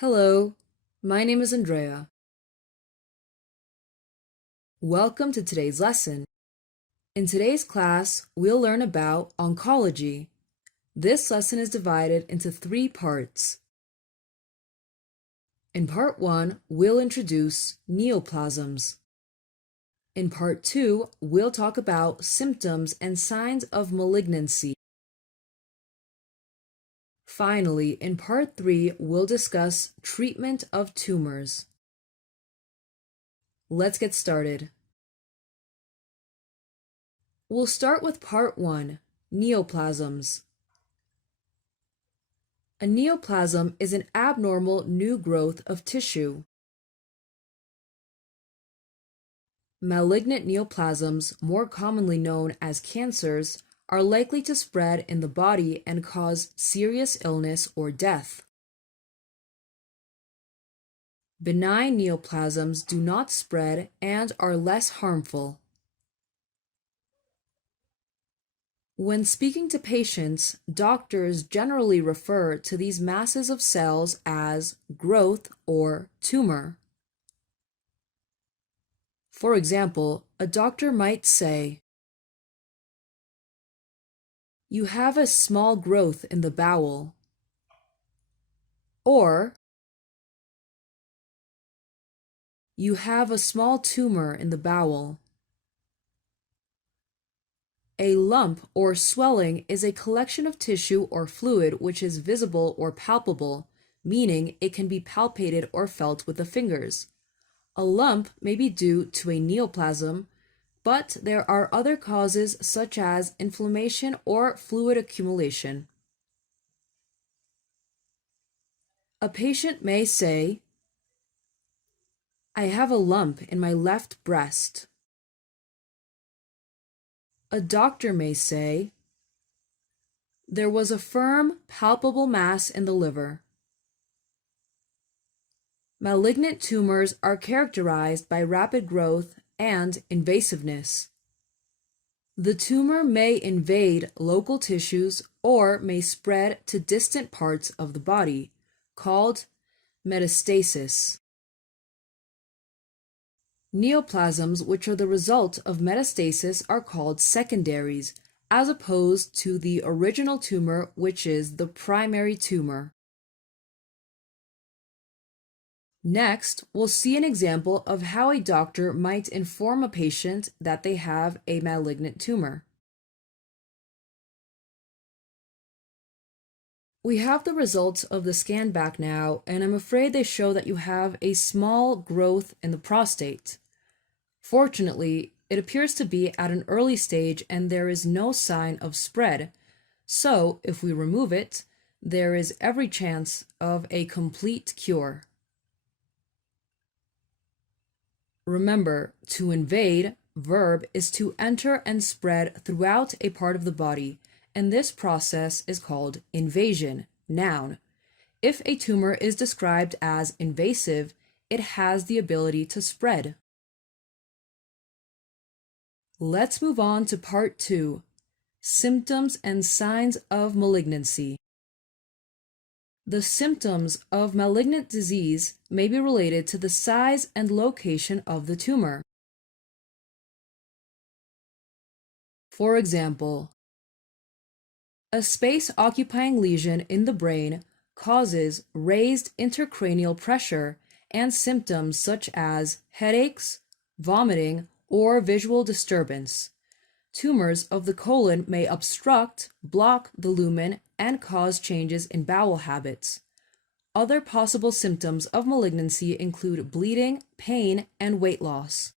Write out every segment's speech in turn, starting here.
Hello, my name is Andrea. Welcome to today's lesson. In today's class, we'll learn about oncology. This lesson is divided into 3 parts. In part 1, we'll introduce neoplasms. In part 2, we'll talk about symptoms and signs of malignancy. Finally, in part 3, we'll discuss treatment of tumors. Let's get started. We'll start with part 1, neoplasms. A neoplasm is an abnormal new growth of tissue. Malignant neoplasms, more commonly known as cancers, are likely to spread in the body and cause serious illness or death. Benign neoplasms do not spread and are less harmful. When speaking to patients, doctors generally refer to these masses of cells as growth or tumor. For example, a doctor might say, "You have a small growth in the bowel," or "You have a small tumor in the bowel." A lump or swelling is a collection of tissue or fluid which is visible or palpable, meaning it can be palpated or felt with the fingers. A lump may be due to a neoplasm, but there are other causes such as inflammation or fluid accumulation. A patient may say, "I have a lump in my left breast." A doctor may say, "There was a firm, palpable mass in the liver." Malignant tumors are characterized by rapid growth and invasiveness. The tumor may invade local tissues or may spread to distant parts of the body, called metastasis. Neoplasms, which are the result of metastasis, are called secondaries, as opposed to the original tumor, which is the primary tumor. Next, we'll see an example of how a doctor might inform a patient that they have a malignant tumor. We have the results of the scan back now, and I'm afraid they show that you have a small growth in the prostate. Fortunately, it appears to be at an early stage and there is no sign of spread. So, if we remove it, there is every chance of a complete cure. Remember, to invade, verb, is to enter and spread throughout a part of the body, and this process is called invasion, noun. If a tumor is described as invasive, it has the ability to spread. Let's move on to part 2, symptoms and signs of malignancy. The symptoms of malignant disease may be related to the size and location of the tumor. For example, a space-occupying lesion in the brain causes raised intracranial pressure and symptoms such as headaches, vomiting, or visual disturbance. Tumors of the colon may obstruct, block the lumen, and cause changes in bowel habits. Other possible symptoms of malignancy include bleeding, pain, and weight loss.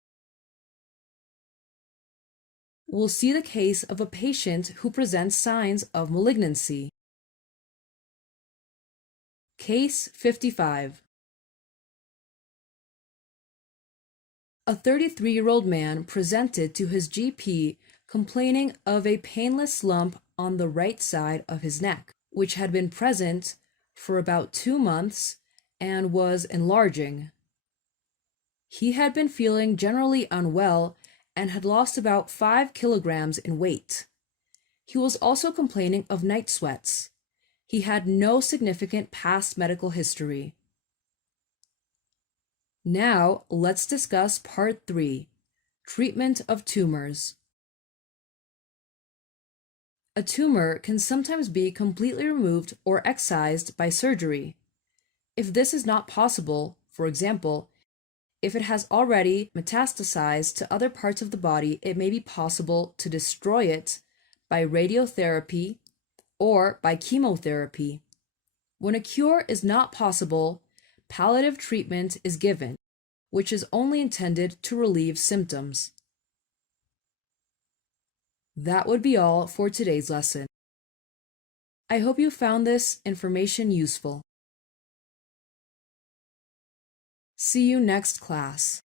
We'll see the case of a patient who presents signs of malignancy. Case 55. A 33-year-old man presented to his GP complaining of a painless lump on the right side of his neck, which had been present for about 2 months and was enlarging. He had been feeling generally unwell and had lost about 5 kilograms in weight. He was also complaining of night sweats. He had no significant past medical history. Now, let's discuss Part 3, Treatment of Tumors. A tumor can sometimes be completely removed or excised by surgery. If this is not possible, for example, if it has already metastasized to other parts of the body, it may be possible to destroy it by radiotherapy or by chemotherapy. When a cure is not possible, palliative treatment is given, which is only intended to relieve symptoms. That would be all for today's lesson. I hope you found this information useful. See you next class.